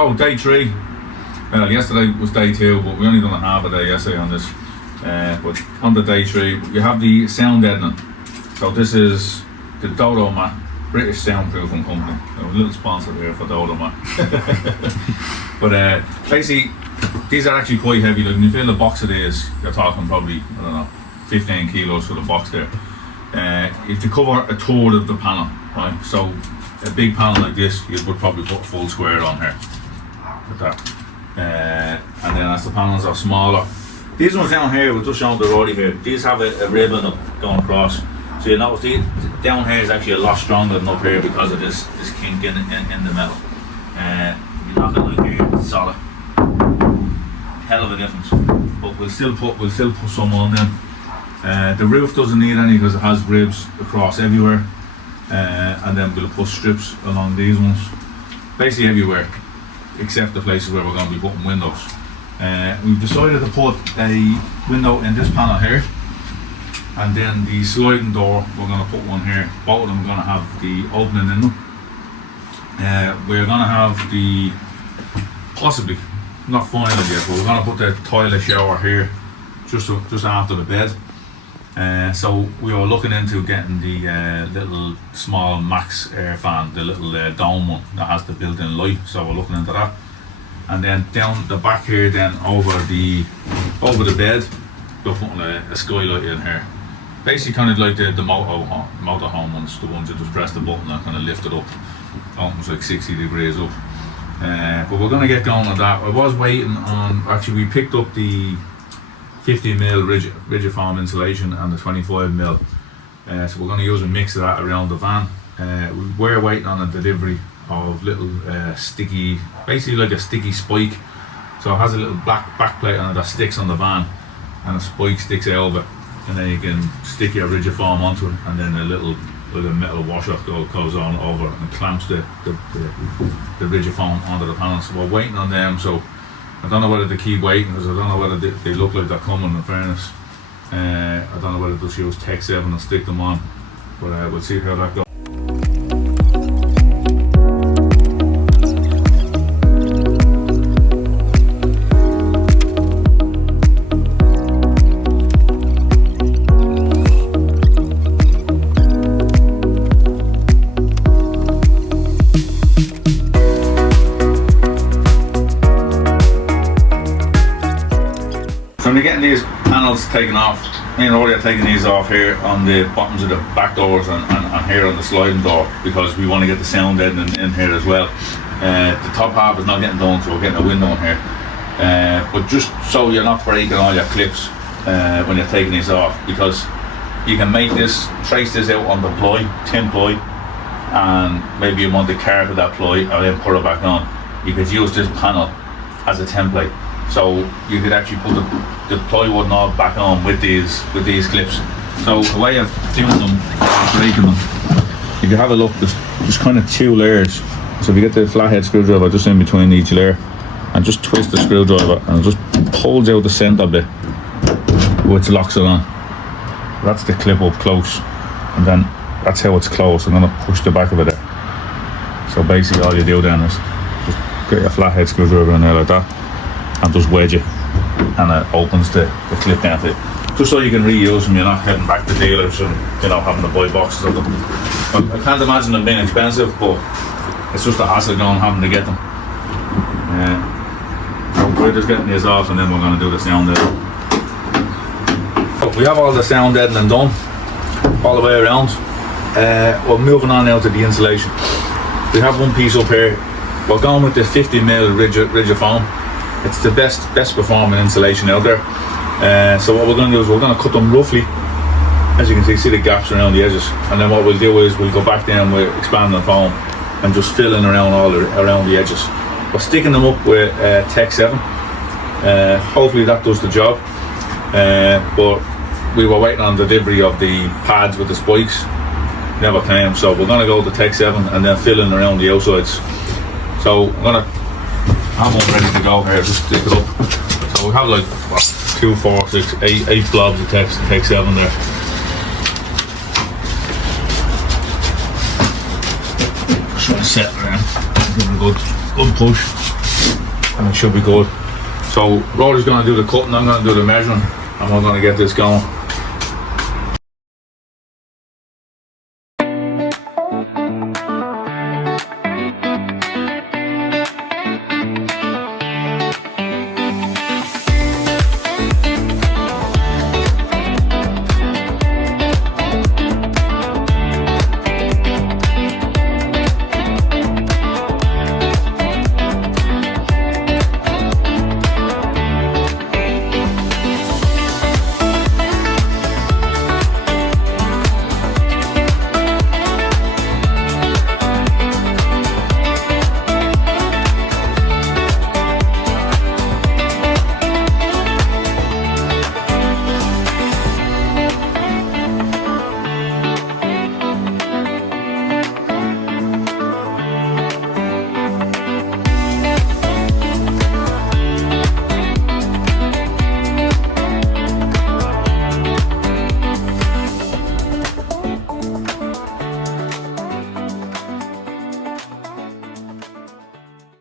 So day 3. Well, yesterday was day 2, but we only done a half a day yesterday on this. But on the day 3, you have the sound deadening. So this is the Dodo mat, British soundproofing company. So a little sponsor there for Dodo mat. But basically, these are actually quite heavy. Like when you fill the box of these, you're talking probably, I don't know, 15 kilos for the box there. You have to cover a third of the panel, right? So a big panel like this, you would probably put a full square on here, like that. And then as the panels are smaller, these ones down here, we'll just show the roadie here, these have a ribbon up going across. So you notice down here is actually a lot stronger than up here because of this kink in the metal. You knock it like here, it's solid. Hell of a difference. But we'll still put some on them. The roof doesn't need any because it has ribs across everywhere. And then we'll put strips along these ones, basically everywhere except the places where we're going to be putting windows. We've decided to put a window in this panel here, and then the sliding door, we're going to put one here. Both of them are going to have the opening in them. We're going to have the, possibly, not final yet, but we're going to put the toilet shower here just after the bed. So we were looking into getting the little small max air fan, the little dome one that has the built-in light, so we're looking into that. And then down the back here, then over the bed, we're putting a skylight in here. Basically kind of like the motorhome ones, the ones you just press the button and kind of lift it up, almost like 60 degrees up. But we're going to get going on that. I was waiting on, actually we picked up the 50mm rigid foam insulation and the 25mm. So we're going to use a mix of that around the van. We're waiting on a delivery of little sticky, basically like a sticky spike. So it has a little black back plate on it that sticks on the van, and a spike sticks out of it, and then you can stick your rigid foam onto it, and then a little like a metal washer goes on over it and clamps the rigid foam onto the panel. So we're waiting on them. So I don't know whether they keep waiting because I don't know whether they look like they're coming, in fairness. I don't know whether they'll just use Tech 7 and stick them on, but we'll see how that goes. So we're getting these panels taken off. Me and Rory are taking these off here on the bottoms of the back doors and here on the sliding door, because we want to get the sound deadening in here as well. The top half is not getting done, so we're getting a window in here. But just so you're not breaking all your clips when you're taking these off, because you can make this, trace this out on the ply, tin ply, and maybe you want to carve that ply and then put it back on. You could use this panel as a template. So you could actually put the plywood knob back on with these clips. So the way of doing them, breaking them, if you have a look, there's just kind of 2 layers. So if you get the flathead screwdriver just in between each layer, and just twist the screwdriver and it just pulls out the centre bit, which locks it on. That's the clip up close, and then that's how it's closed. I'm going to push the back of it there. So basically all you do then is just get your flathead screwdriver in there like that, and just wedge it, and it opens the clip down to it. Just so you can reuse them, you're not heading back to dealers and having to buy boxes of them. I can't imagine them being expensive, but it's just a hassle going having to get them. So we're just getting these off, and then we're going to do the sound deadening. So we have all the sound deadening done, all the way around. We're moving on now to the insulation. We have one piece up here. We're going with the 50mm rigid foam. It's the best performing insulation out there. So what we're going to do is we're going to cut them roughly, as you can see the gaps around the edges, and then what we'll do is we'll go back down with expanding foam and just fill in around around the edges. We're sticking them up with Tech 7. Hopefully that does the job. But we were waiting on delivery of the pads with the spikes. Never came, so we're going to go to Tech 7 and then fill in around the outsides. So I'm going to have one ready to go here, just stick it up. So we have like 2, 4, 6, 8 blobs of Tech 7 there. Just trying to set it around, give it a good push. and it should be good. So Rory's going to do the cutting, I'm going to do the measuring, and we're going to get this going.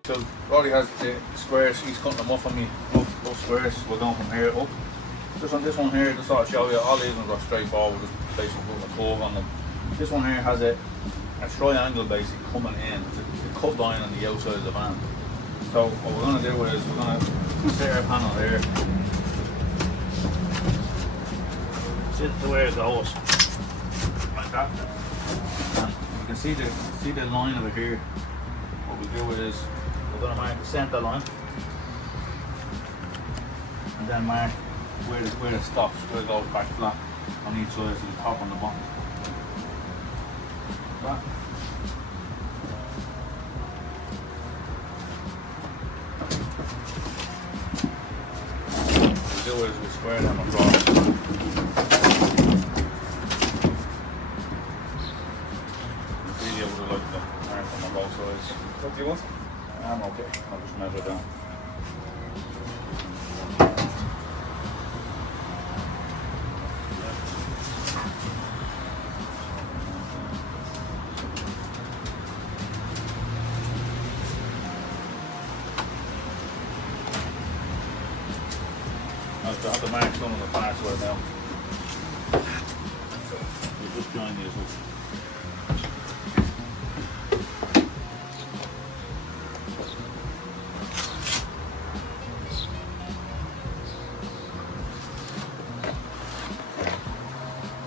So Roddy has the squares, he's cutting them up for me, up squares. We're going from here up. Just on this one here, to sort of show you, all these ones are straightforward, just basically putting a curve on them. This one here has a triangle basically coming in, it's a cut line on the outside of the van. So what we're going to do is we're going to set our panel here, sit to where it goes, like that. And you can see the line over here. What we do is we're going to mark the centre line, and then mark where it stops, where it goes back flat on each side, so the top and the bottom. That. What we do is we square them across. Really, I would have liked to mark them on both sides. What do you want? I'm okay, I'll just measure down. I have to mark some of the parts right now. So we'll just join these up.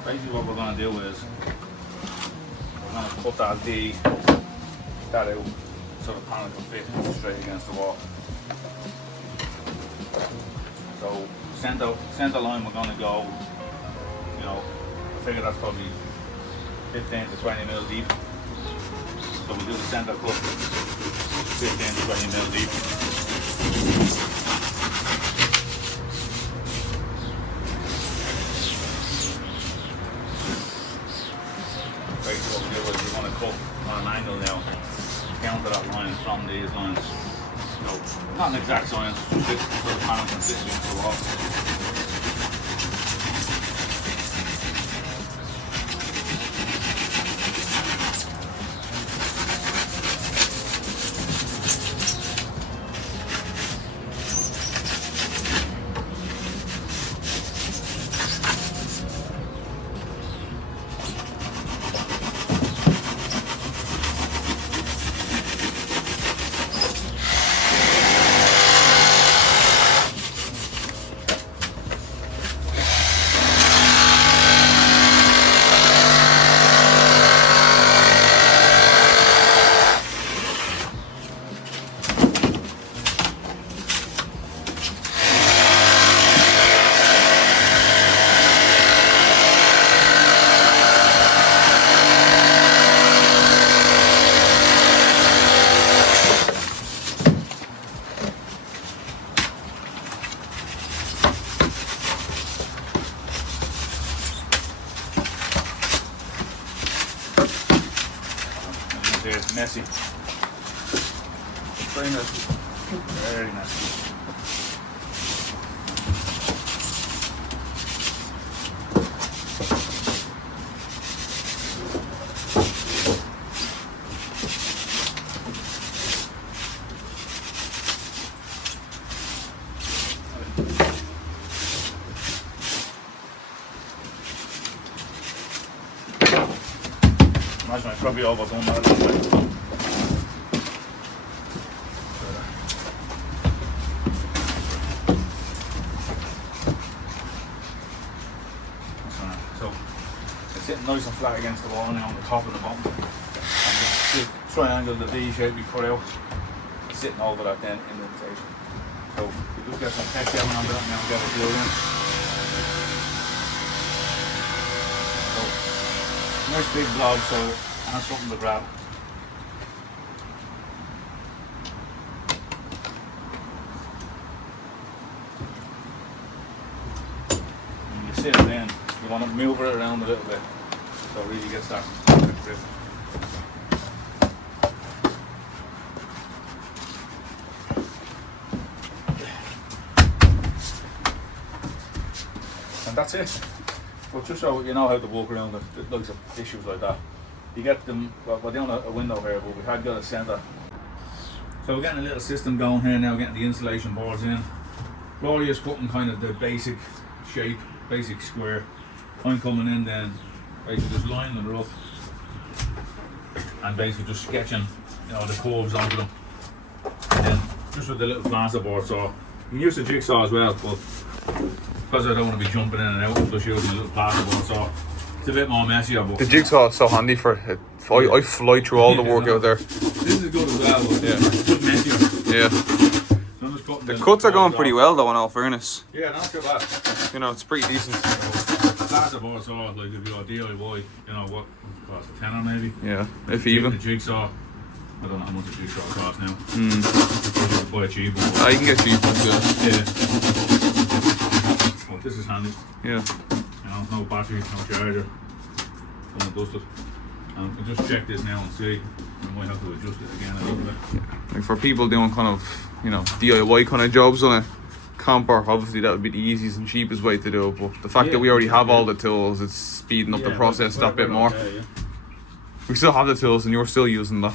Basically what we're going to do is we're going to cut that out so the panel can fit straight against the wall. So center line we're going to go, you know, I figure that's probably 15 to 20 mil deep. So we'll do the center cut 15 to 20 mil deep. Basically what we do is we want to cut on an angle now, counter that line from these lines. No, not an exact science, just so the panel can fit against the wall. It's messy. Very messy. Very messy. imagine I probably overdone that a little bit. So it's sitting nice and flat against the wall now on the top and the bottom. And the triangle, the V shape we cut out, sitting over that then indentation. So we just get some text down on that and then we'll get it drilled in. So nice big blob, so that's something to grab. When you sit it in, you want to move it around a little bit so it really gets that grip. And that's it. But just so you know how to walk around the likes of issues like that. You get them, well, we're doing a window here, but we had got a centre. So we're getting a little system going here now, getting the insulation boards in. Rory is cutting kind of the basic shape, basic square. I'm coming in then, basically just lining it up and basically just sketching, you know, the curves onto them. And then just with the little plasterboard saw. You can use the jigsaw as well, but because I don't want to be jumping in and out, I'm just using a little plasterboard saw. It's a bit more messier, but the jigsaw is so handy for it. I fly through all the work out there. This is good as well, but Yeah. it's just messier. Yeah. So I'm just cutting The cuts are going pretty well though, in all fairness. Yeah, not too bad. You know, it's pretty decent. Plasterboard saw, like if you're DIY, you know what it costs, a tenner maybe. Yeah, if even. The jigsaw, I don't know how much a jigsaw costs now. You can buy a cheap one. I can get cheap ones, yeah. Yeah. Well, this is handy. Yeah. You know, no battery, no charger. Don't dust it. And we'll just check this now and see. We might have to adjust it again a little bit. Like for people doing kind of, you know, DIY kind of jobs on a camper, obviously that would be the easiest and cheapest way to do it. But the fact that we already have all the tools, it's speeding up the process that bit more. Okay, yeah. We still have the tools and you're still using that.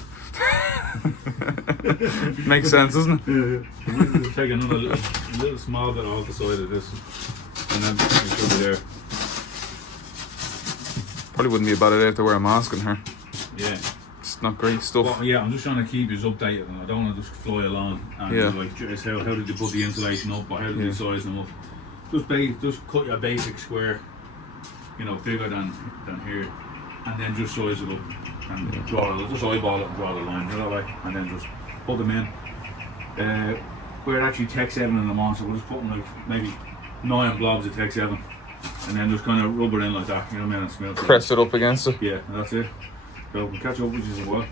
Makes sense, doesn't it? Yeah. We'll just take another little small bit off the side of this and then we should be there. Probably wouldn't be a bad idea to wear a mask in here. Yeah. It's not great stuff. Well, yeah, I'm just trying to keep you updated and I don't want to just fly along and like just how did you put the insulation up or how did you size them up. Just cut your basic square, you know, bigger than here, and then just size it up and just eyeball it and draw the line, you know, like, and then just put them in. We're actually Tech 7 in the on, so we're just putting like maybe 9 blobs of Tech 7 and then just kind of rub it in like that, you know what I mean, and smell it. Press it up against it. Yeah, that's it. So we'll catch up with you as well.